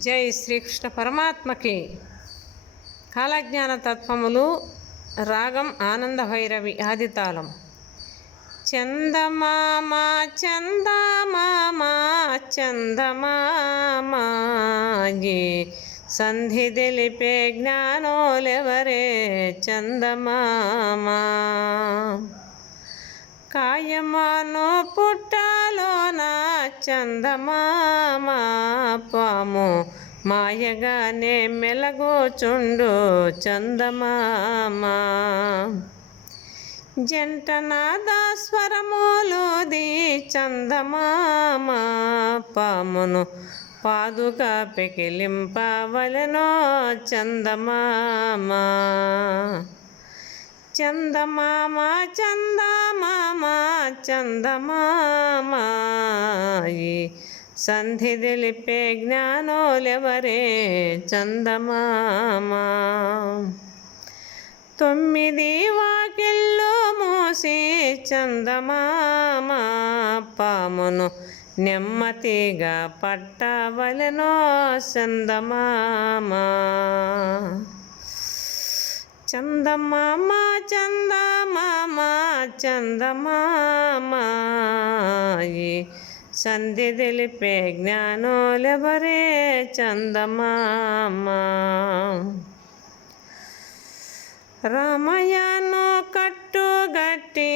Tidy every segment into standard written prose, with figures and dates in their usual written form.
జై శ్రీకృష్ణ పరమాత్మకి. కాలజ్ఞాన తత్వములు. రాగం ఆనంద భైరవి, ఆదితాళం. చందమామ చందమామ చందమామ సంధి తెలిపే జ్ఞానోలెవరే చందమామ. కాయమానో పుట్టలోన చందమామ పాము మాయగానే మెలగోచుండు చందమామ. జంటనాద స్వరములోది చందమామ పామును పాదుగా పెకిలింపవలెనో చందమామ. చందమామ చందమామ చందమామ సంధి తెలిపే జ్ఞానోలెవరే చందమామ. 9 వాకిళ్ళు మోసి చందమామ పామును నెమ్మదిగా పట్టవలెనో చందమామ. చందమామ చందమామ చందమామ సంధి తెలిపే జ్ఞానోలెవరే చందమామ. రామయ్యను కట్టుగట్టి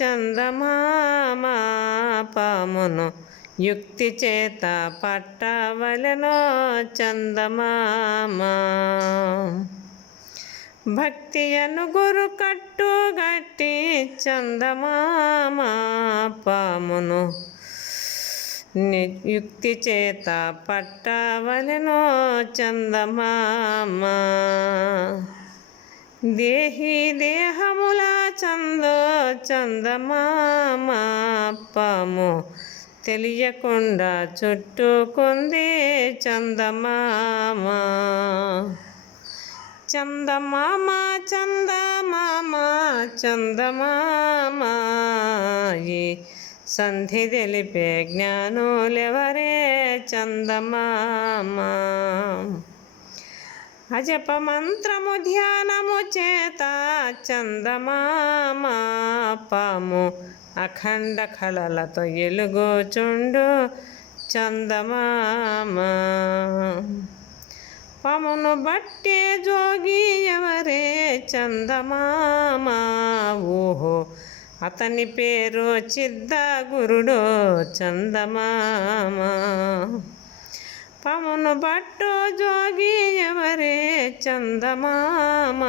చందమామ పామును యుక్తి చేత పట్టవలెనో చందమామ. భక్తి అను గురు కట్టుగట్టి చందమామ పామును యుక్తి చేత పట్టవలెనో చందమామ. దేహి దేహముల చందో చందమామ పాము తెలియకుండా చుట్టుకుంది చందమామ. చందమామ చందమామ చందమామ సంధి తెలిపే జ్ఞానులెవరే చందమామ. అజప మంత్రము ధ్యానము చేత చందమామ పాము అఖండ కళలతో ఎలుగోచుండు చందమామ. పామును బట్టి జోగి ఎవరే చందమామ. ఓహో అతని పేరు చిద్దగురుడో చందమామ. పామును బట్టు జోగి ఎవరే చందమామ.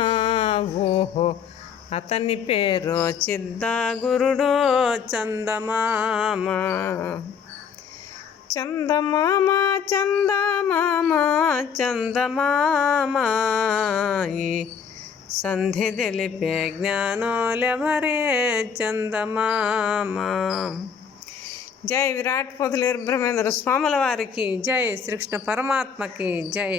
ఓహో అతని పేరు చిద్దగురుడో చందమామ. చందమామ చందమామ చందమామ సంధి తెలిపే జ్ఞానోలెవరే చందమామ. జై విరాట్ పొదిలేరు బ్రహ్మేంద్ర స్వాముల వారికి జై. శ్రీకృష్ణ పరమాత్మకి జై.